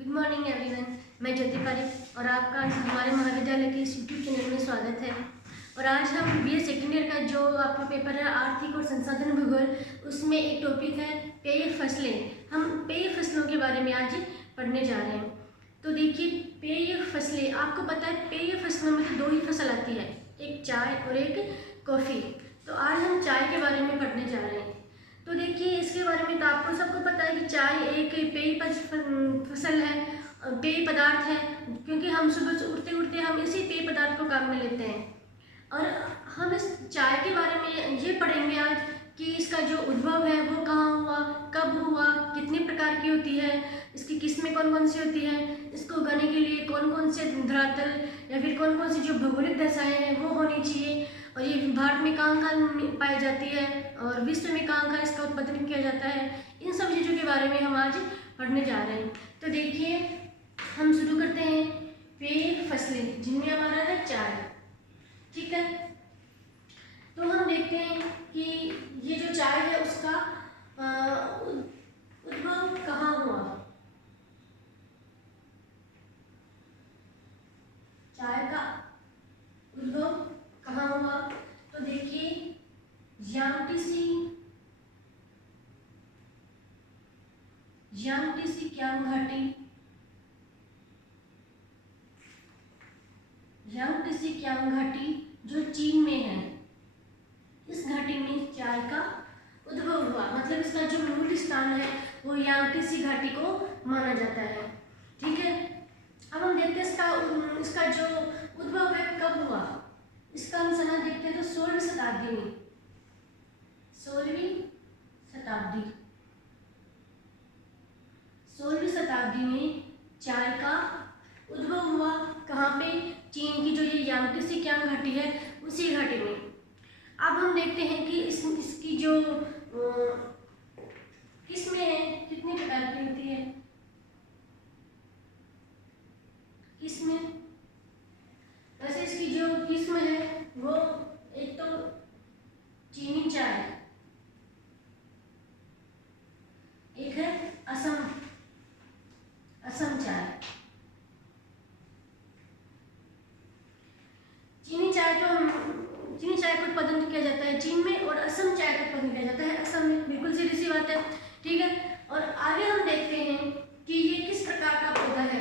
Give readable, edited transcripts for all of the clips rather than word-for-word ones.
Good morning everyone. मैं ज्योति पारिक और आपका हमारे महाविद्यालय के इस यूट्यूब चैनल में स्वागत है। और आज हम बीए सेकेंड ईयर का जो आपका पेपर है आर्थिक और संसाधन भूगोल, उसमें एक टॉपिक है पेय फसलें। हम पेय फसलों के बारे में आज पढ़ने जा रहे हैं। तो देखिए, पेय फसलें, आपको पता है पेय फसलों में तो दो ही फसल आती है, एक चाय और एक कॉफ़ी। तो आज हम चाय के बारे में पढ़ने जा रहे हैं। तो देखिए, इसके बारे में तो आपको सबको पता है कि चाय एक पेय फसल है, पेय पदार्थ है, क्योंकि हम सुबह से उठते उठते हम इसी पेय पदार्थ को काम में लेते हैं। और हम इस चाय के बारे में ये पढ़ेंगे आज कि इसका जो उद्भव है वो कहाँ हुआ, कब हुआ, कितने प्रकार की होती है, इसकी किस्में कौन कौन सी होती हैं, इसको उगाने के लिए कौन कौन से धरातल या फिर कौन कौन सी जो भौगोलिक दशाएँ हैं वो होनी चाहिए, और ये भारत में कहाँ कहाँ पाई जाती है और विश्व में कहाँ कहाँ इसका उत्पादन किया जाता है। इन सब चीज़ों के बारे में हम आज पढ़ने जा रहे हैं। तो देखिए, हम शुरू करते हैं पेय फसलें, जिनमें हमारा है चाय। ठीक है, तो हम देखते हैं कि ये जो चाय है उसका उद्भव कहाँ हुआ। चाय का उद्भव कहाँ हुआ? तो देखिए, यांगटीसी क्यांग घाटी, यांगटीसी क्यांग घाटी जो चीन में है, इस घाटी में चाय का उद्भव हुआ। मतलब इसका जो मूल स्थान है वो यांगटीसी घाटी को माना जाता है। ठीक है, अब हम देखते हैं इसका जो उद्भव है कब हुआ। इसका हम समय देखते हैं तो 16वीं शताब्दी में, 16वीं शताब्दी में चाय का उद्भव हुआ। कहाँ पे? चीन की जो ये यांगटीसी क्यांग घाटी है उसी घाटी में। अब हम देखते हैं कि इसकी जो किस्में हैं कितने प्रकार की होती है। किस्में, वैसे इसकी जो किस्म है वो एक तो चीनी चाय, एक है असम चाय। चीनी चाय का उत्पादन किया जाता है चीन में, और असम चाय का उत्पादन किया जाता है असम में। बिल्कुल सीधी सी बात है। ठीक है, और आगे हम देखते हैं कि ये किस प्रकार का पौधा है।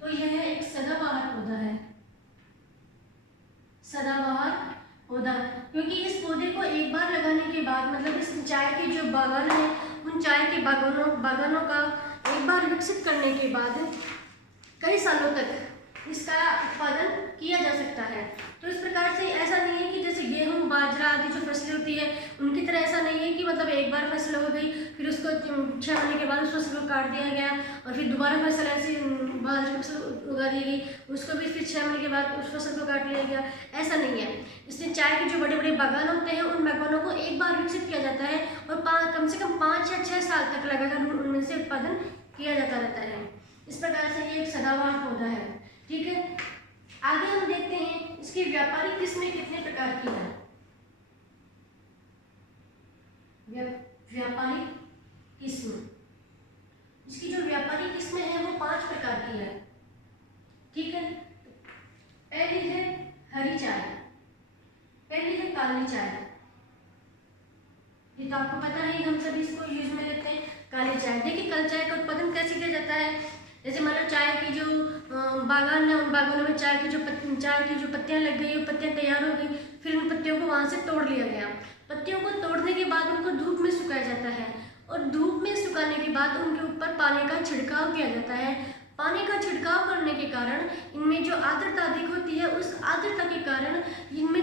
तो यह एक सदाबहार पौधा है, सदाबहार पौधा, क्योंकि इस पौधे को एक बार लगाने के बाद, मतलब इस चाय के जो बागान है उन चाय के बागानों का एक बार विकसित करने के बाद कई सालों तक इसका उत्पादन किया जा सकता है। तो इस प्रकार से ऐसा नहीं है कि जैसे गेहूं, बाजरा आदि जो फसलें होती है उनकी तरह ऐसा नहीं है कि मतलब एक बार फसल हो गई फिर उसको 6 महीने के बाद उस फसल को काट दिया गया और फिर दोबारा फसल ऐसी बाजरे की फसल उगा दी गई, उसको भी फिर 6 महीने के बाद उस फसल को काट लिया गया। ऐसा नहीं है। इसलिए चाय के जो बड़े बड़े बागान होते हैं उन बागानों को एक बार विकसित किया जाता है और कम से कम 5 या 6 साल तक लगातार उनमें से उत्पादन किया जाता रहता है। इस प्रकार से ये एक सदाबहार पौधा है। ठीक है, आगे हम देखते हैं इसकी व्यापारिक किस्में कितने प्रकार की है। व्यापारिक किस्म, इसकी जो व्यापारिक किस्में हैं वो 5 प्रकार की है। ठीक है, पहली है हरी चाय, पहली है काली चाय। ये तो आपको पता है, हम सभी इसको यूज में लेते हैं। काली चाय, देखिए काली चाय का उत्पादन कैसे किया जाता है। जैसे मान लो चाय की जो बागान है, उन बागानों में चाय की जो पत्तियां लग गई, वो पत्तियां तैयार हो गई, फिर उन पत्तियों को वहां से तोड़ लिया गया। पत्तियों को तोड़ने के बाद उनको धूप में सुखाया जाता है और धूप में सुखाने के बाद उनके ऊपर पानी का छिड़काव किया जाता है। पानी का छिड़काव करने के कारण इनमें जो आर्द्रता अधिक होती है, उस आर्द्रता के कारण इनमें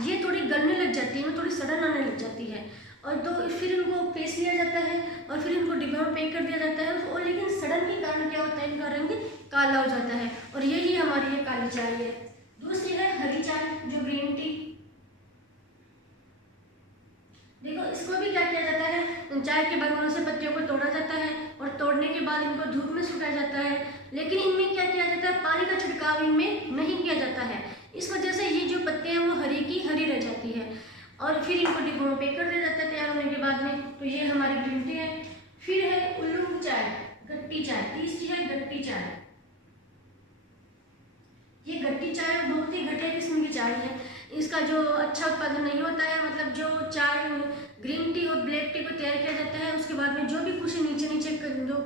ये थोड़ी गलने लग जाती है, थोड़ी सड़न आने लग जाती है, और तो फिर इनको पेश लिया जाता है और फिर इनको डिब्बा में पैक कर दिया जाता है। और लेकिन सड़न के कारण क्या होता है, इनका रंग काला हो जाता है, और यही हमारी ये काली चाय है। दूसरी है हरी चाय, जो ग्रीन टी। देखो, इसको भी क्या किया जाता है, चाय के बागानों से पत्तियों को तोड़ा जाता है और तोड़ने के बाद इनको धूप में सुखाया जाता है, लेकिन इनमें क्या किया जाता है, पानी का छिड़काव इनमें नहीं किया जाता है। इस वजह से ये जो पत्तियां हैं वो हरी की हरी रह जाती है। और फिर इनको डिब्बों में पैक कर दिया जाता है तैयार होने के बाद में। तो ये हमारी ग्रीन टी है। फिर है उल्लुंग चाय, गट्टी चाय। तीसरी है गट्टी चाय। ये गट्टी चाय बहुत ही घटिया किस्म की चाय है। इसका जो अच्छा उत्पादन नहीं होता है, मतलब जो चाय ग्रीन टी और ब्लैक टी को तैयार किया जाता है उसके बाद में जो भी कुछ नीचे नीचे जो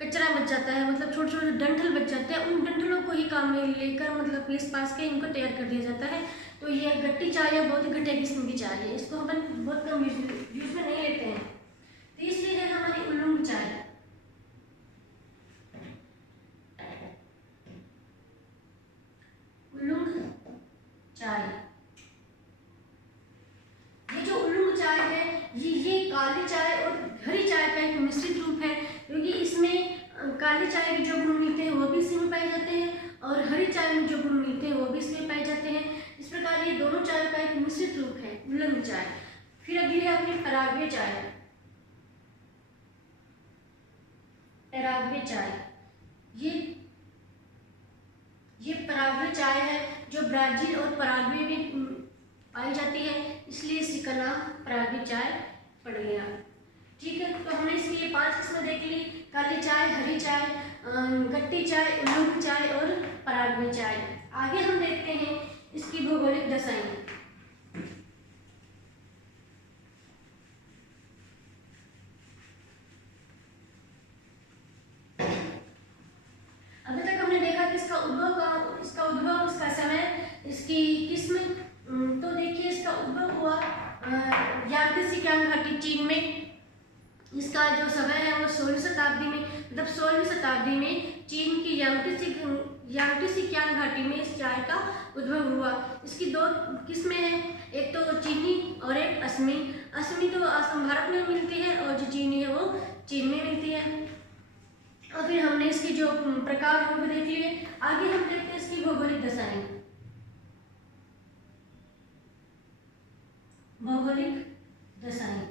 कचरा बच जाता है, मतलब छोटे छोटे डंठल बच जाते हैं, उन डंठलों को ही काम में लेकर मतलब पीस पास के इनको तैयार कर दिया जाता है। तो ये गट्टी चाय है, बहुत ही घटिया किस्म की चाय है, इसको हम बहुत कम यूज में नहीं लेते हैं। तीसरी है हमारी उल्लुंग चाय। उल्लुंग चाय, ये जो उल्लुंग चाय है ये काली चाय और हरी चाय का एक मिश्रित रूप है, क्योंकि इसमें काली चाय के जो गुण मिलते हैं वो भी इसमें पाए जाते हैं और हरी चाय में जो गुण मिलते हैं वो भी इसमें पाए जाते हैं। इस प्रकार ये दोनों चाय का एक मिश्रित रूप है उल्लुंग चाय। फिर अगली है अपनी पराग्वे चाय। पराग्वे चाय, ये पराग्वे चाय है जो ब्राजील और पराग्वे में पाई जाती है, इसलिए इसका नाम पराग्वे चाय पड़ गया। ठीक है, तो हमने इसकी ये 5 किस्में देख ली, काली चाय, हरी चाय, गट्टी चाय, उल्लुंग चाय और पराग्वे चाय। आगे हम देखते हैं इसकी भौगोलिक दशाएं। अभी तक हमने देखा कि इसका उद्भव, इसका समय, इसकी किस्म। तो देखिए इसका उद्भव हुआ यांगत्से सिकियांग घाटी चीन में। इसका जो समय है वो 16वीं शताब्दी में, मतलब 16वीं शताब्दी में चीन की यांगत्से सिकियांग घाटी में इस चाय का उद्भव हुआ। इसकी 2 किस्में हैं, एक तो चीनी और एक असमी। असमी तो असम भारत में मिलती है और जो चीनी है वो चीन में मिलती है। और फिर हमने इसके जो प्रकार हैं वो देख लिए। आगे हम देखते हैं इसकी भौगोलिक दशाएं। भौगोलिक दशाएं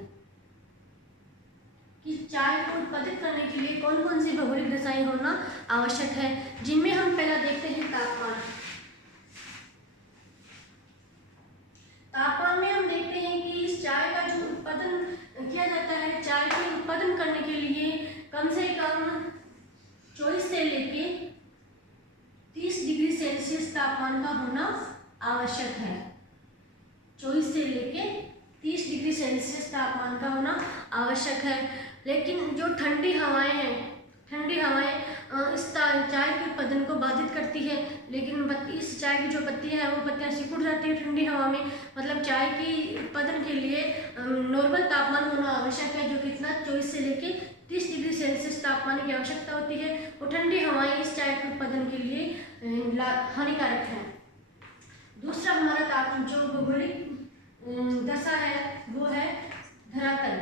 कि चाय को उत्पादित करने के लिए कौन कौन सी भौगोलिक दशाएं होना आवश्यक है, जिनमें हम पहला देखते हैं तापमान। तापमान में हम देखते हैं कि इस चाय का जो उत्पादन किया जाता है, चाय के उत्पादन करने के लिए कम से कम 24 से लेके 30 डिग्री सेल्सियस तापमान का होना आवश्यक है। 24 से लेके 30 डिग्री सेल्सियस तापमान का होना आवश्यक है। लेकिन जो ठंडी हवाएं हैं, ठंडी हवाएं इस चाय के उत्पादन को बाधित करती है, लेकिन इस चाय की जो पत्तियां हैं वो पत्तियां सिकुड़ जाती है ठंडी हवा में। मतलब चाय की उत्पादन के लिए नॉर्मल तापमान होना आवश्यक है, जो कितना 24 से लेके 30 डिग्री सेल्सियस तापमान की आवश्यकता होती है। और ठंडी हवाएं इस चाय के उत्पादन के लिए हानिकारक है। दूसरा हमारा तापमान जो भौगोलिक दशा है वो है धरातल।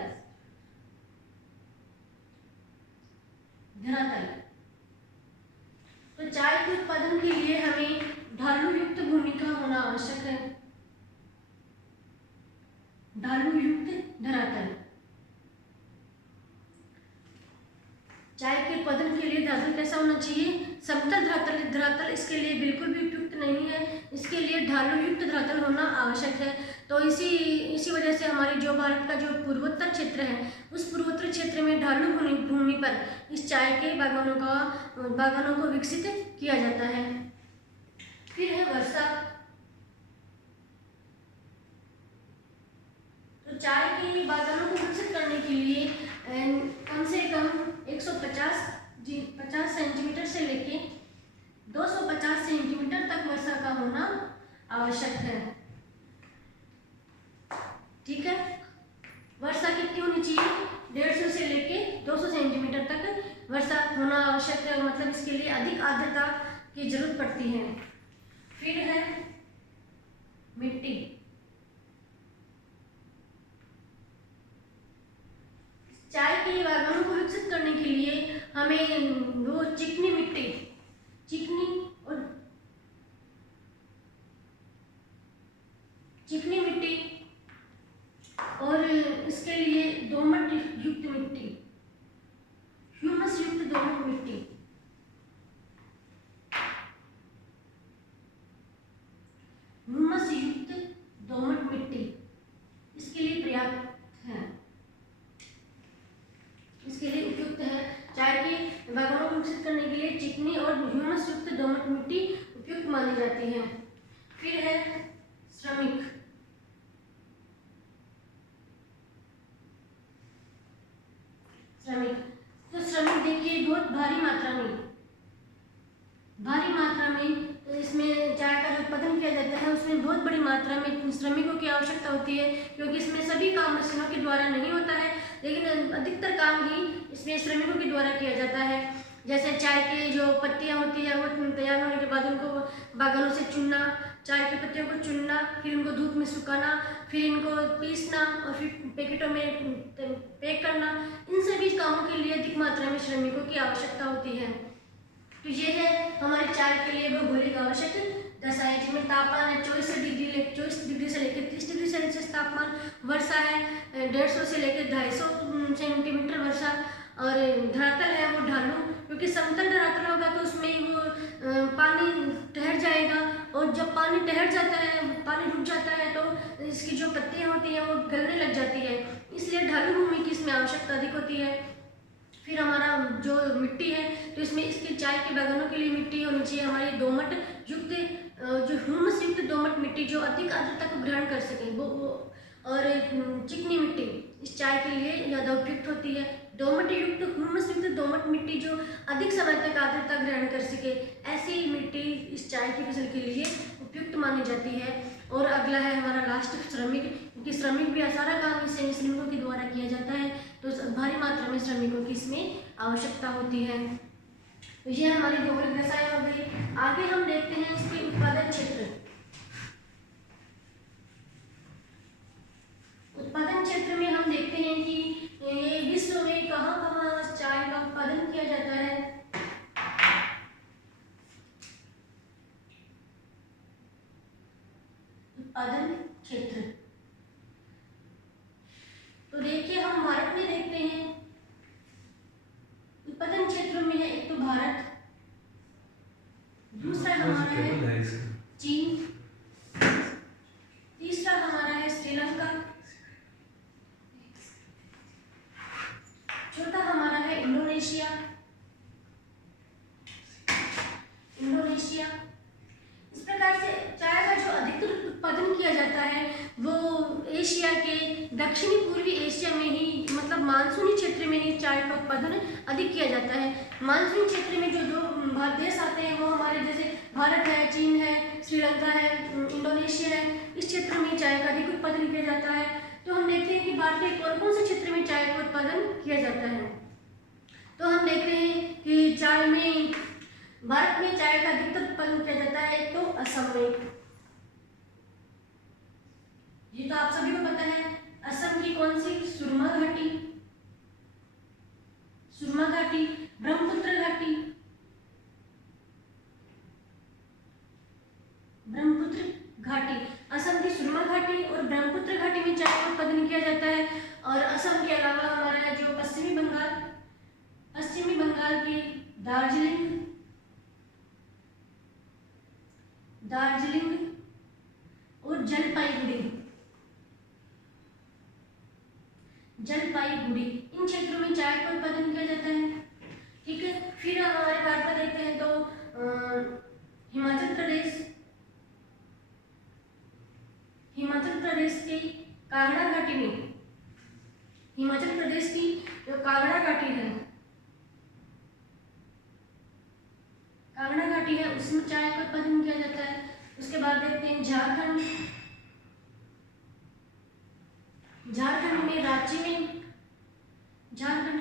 धरातल, तो चाय के उत्पादन के लिए हमें ढालू युक्त भूमि का होना आवश्यक है। ढालू युक्त धरातल, चाय के उत्पादन के लिए धरातल कैसा होना चाहिए? समतल धरातल इसके लिए बिल्कुल भी उपयुक्त नहीं है, इसके लिए ढालू युक्त धरातल होना आवश्यक है। तो इसी वजह से हमारी जो भारत का जो पूर्वोत्तर क्षेत्र है, उस पूर्वोत्तर क्षेत्र में ढालू भूमि पर इस चाय के बागानों को विकसित किया जाता है। फिर है वर्षा। तो चाय के बागानों को विकसित करने के लिए कम से कम 150 सेंटीमीटर से लेके 250 सेंटीमीटर तक वर्षा का होना आवश्यक है। ठीक है, वर्षा कितनी होनी चाहिए? 150 से लेके 200 सेंटीमीटर तक वर्षा होना आवश्यक है, मतलब इसके लिए अधिक आर्द्रता की जरूरत पड़ती है। फिर है मिट्टी। चाय के बागानों को विकसित करने के लिए हमें वो चिकनी मिट्टी, चिकनी मिट्टी और इसके लिए दोमट युक्त मिट्टी, ह्यूमस युक्त दोमट मिट्टी, ह्यूमस युक्त दोमट मिट्टी चिकनी और ह्यूमस युक्त दोमट मिट्टी उपयुक्त मानी जाती है। फिर है श्रमिक। तो श्रमिक देखिए बहुत भारी मात्रा में तो इसमें चाय का जो उत्पादन किया जाता है उसमें बहुत बड़ी मात्रा में श्रमिकों की आवश्यकता होती है, क्योंकि इसमें सभी काम मशीनों के द्वारा नहीं होता है, लेकिन अधिकतर काम ही इसमें श्रमिकों के द्वारा किया जाता है। जैसे चाय की जो पत्तियां होती है वो तैयार होने के बाद उनको बागानों से चुनना, चाय की पत्तियों को चुनना, फिर उनको धूप में सुखाना, फिर इनको पीसना और फिर पैकेटों में पैक करना, इन सभी कामों के लिए अधिक मात्रा में श्रमिकों की आवश्यकता होती है। तो ये है हमारे चाय के लिए भौगोलिक आवश्यक दशाएं, जिसमें तापमान है 24 डिग्री से लेकर 30 डिग्री सेल्सियस तापमान, वर्षा है 150 से लेकर 250 सेंटीमीटर वर्षा, और धरातल है वो ढालू, क्योंकि समतल धरातल होगा तो उसमें वो पानी ठहर जाएगा, और जब पानी ठहर जाता है, पानी रुक जाता है तो इसकी जो पत्तियां होती हैं वो गलने लग जाती है, इसलिए ढालू भूमि की इसमें आवश्यकता अधिक होती है। फिर हमारा जो मिट्टी है तो इसमें इसकी चाय के बागानों के लिए मिट्टी होनी चाहिए हमारी दोमट युक्त, जो ह्यूमस युक्त दोमट मिट्टी जो अधिक आर्द्रता को ग्रहण कर सके वो और चिकनी मिट्टी इस चाय के लिए ज़्यादा उपयुक्त होती है। दोमट युक्त ह्यूमस युक्त दोमट मिट्टी जो अधिक समय तक आर्द्रता ग्रहण कर सके, ऐसी मिट्टी इस चाय की फसल के लिए उपयुक्त मानी जाती है। और अगला है हमारा लास्ट श्रमिक, क्योंकि श्रमिक भी सारा काम इससे श्रमिकों के द्वारा किया जाता है, तो भारी मात्रा में श्रमिकों की इसमें आवश्यकता होती है। तो ये हमारी भौगोलिक दशाएं हो गई। आगे हम देखते हैं इसके उत्पादन क्षेत्र। उत्पादन क्षेत्र में हम देखते हैं कि ये विश्व में कहाँ कहाँ चाय का उत्पादन किया जाता है। उत्पादन क्षेत्र तो देखिए हम भारत में देखते हैं उत्पादन क्षेत्रों में है, एक तो भारत, दूसरा हमारा है चीन, तीसरा हमारा है श्रीलंका, चौथा हमारा है इंडोनेशिया। इस प्रकार से चाय का जो अधिकतर उत्पादन किया जाता है वो एशिया के दक्षिणी पूर्वी एशिया में ही, मतलब मानसूनी क्षेत्र में ही चाय का उत्पादन अधिक किया जाता है। मानसूनी क्षेत्र में जो जो देश आते हैं वो हमारे जैसे भारत है, चीन है, श्रीलंका है, इंडोनेशिया है, इस क्षेत्र में चाय का अधिक उत्पादन किया जाता है। तो हम देखते हैं कि भारत के कौन कौन से क्षेत्र में चाय का उत्पादन किया जाता है। तो हम देखते हैं कि चाय में भारत में चाय का अधिकतर उत्पादन किया जाता है एक तो असम में, ये तो आप सभी को पता है। असम की कौन सी? सुरमा घाटी, ब्रह्मपुत्र घाटी, असम की सुरमा घाटी और ब्रह्मपुत्र घाटी में चाय का उत्पादन किया जाता है। और असम के अलावा हमारा है जो पश्चिमी बंगाल की दार्जिलिंग और जलपाईगुड़ी, इन क्षेत्रों में चाय का उत्पादन किया जाता है। ठीक है, फिर हमारे भारत में देखते हैं तो हिमाचल प्रदेश की कांगड़ा घाटी में, हिमाचल प्रदेश की जो कांगड़ा घाटी है उसमें चाय का उत्पादन किया जाता है। उसके बाद देखते हैं झारखंड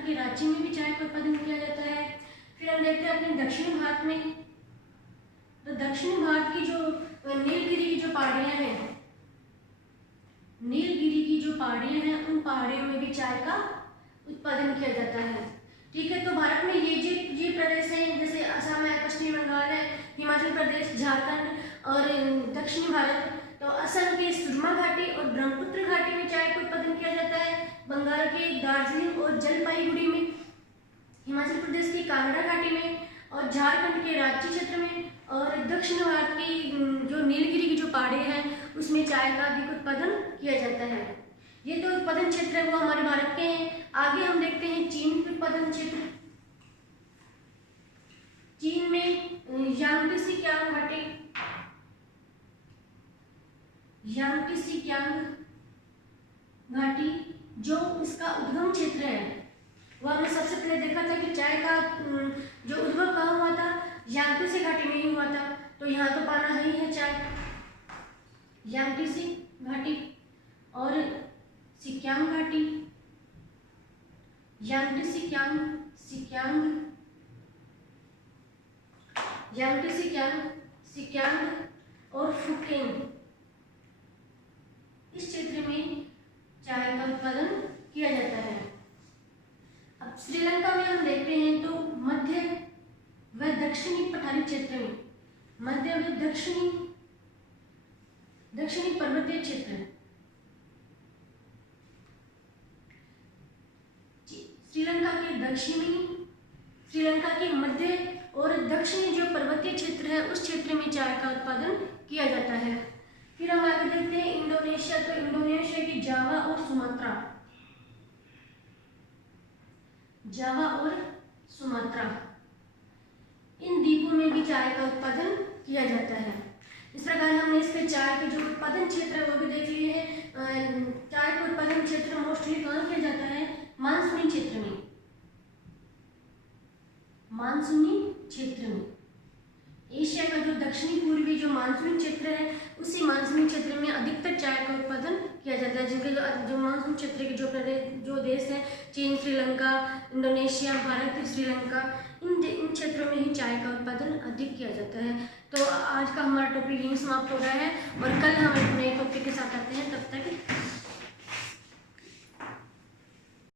के रांची में भी चाय का उत्पादन किया जाता है। फिर हम देखते हैं अपने दक्षिणी भारत में, तो दक्षिणी भारत की जो नीलगिरी की जो पहाड़ियां हैं उन पहाड़ियों में भी चाय का उत्पादन किया जाता है। ठीक है, तो भारत में ये प्रदेश हैं, जैसे असम है, पश्चिमी बंगाल है, हिमाचल प्रदेश, झारखंड और दक्षिणी भारत। तो असम के सुरमा घाटी और ब्रह्मपुत्र घाटी में चाय का उत्पादन किया जाता है, बंगाल के दार्जिलिंग और जलपाईगुड़ी में, हिमाचल प्रदेश की कांगड़ा घाटी में और झारखंड के रांची क्षेत्र में, और दक्षिण भारत की जो नीलगिरी की जो पहाड़ियां हैं उसमें चाय का अधिक उत्पादन किया जाता है। ये तो उत्पादन क्षेत्र है वो हमारे भारत के हैं। आगे हम देखते हैं चीन के उत्पादन क्षेत्र। चीन में जो इसका उद्गम क्षेत्र है वह हमने सबसे पहले देखा था कि चाय का जो उद्भव कहाँ हुआ था, यांगत्से घाटी में ही हुआ था। तो यहाँ तो पाना ही है चाय, यांगत्से घाटी और सिक्यांग घाटी, यांगत्से सिक्यांग और फुकेन, इस क्षेत्र में चाय का उत्पादन किया जाता है। अब श्रीलंका में हम देखते हैं तो मध्य व दक्षिणी पठारी क्षेत्र में, मध्य व दक्षिणी पर्वतीय क्षेत्र, श्रीलंका के मध्य और दक्षिणी जो पर्वतीय क्षेत्र है उस क्षेत्र में चाय का उत्पादन किया जाता है। फिर हम आगे देखते हैं इंडोनेशिया। तो इंडोनेशिया की जावा और सुमात्रा, इन द्वीपों में भी चाय का उत्पादन किया जाता है। इस प्रकार हमने इसके चाय के जो उत्पादन क्षेत्र है वो भी देख लिए हैं। चाय का उत्पादन क्षेत्र मोस्टली कहाँ किया जाता है, मानसूनी क्षेत्र में, एशिया का जो दक्षिणी पूर्वी जो मानसूनी क्षेत्र है उसी मानसूनी क्षेत्र में अधिकतर चाय का उत्पादन किया जाता है। जिनके जो मानसून क्षेत्र के जो देश हैं, चीन, श्रीलंका, इंडोनेशिया, भारत, श्रीलंका, इन क्षेत्रों में ही चाय का उत्पादन अधिक किया जाता है। तो आज का हमारा टॉपिक यहीं समाप्त हो रहा है और कल हम एक नए टॉपिक के साथ आते हैं। तब तक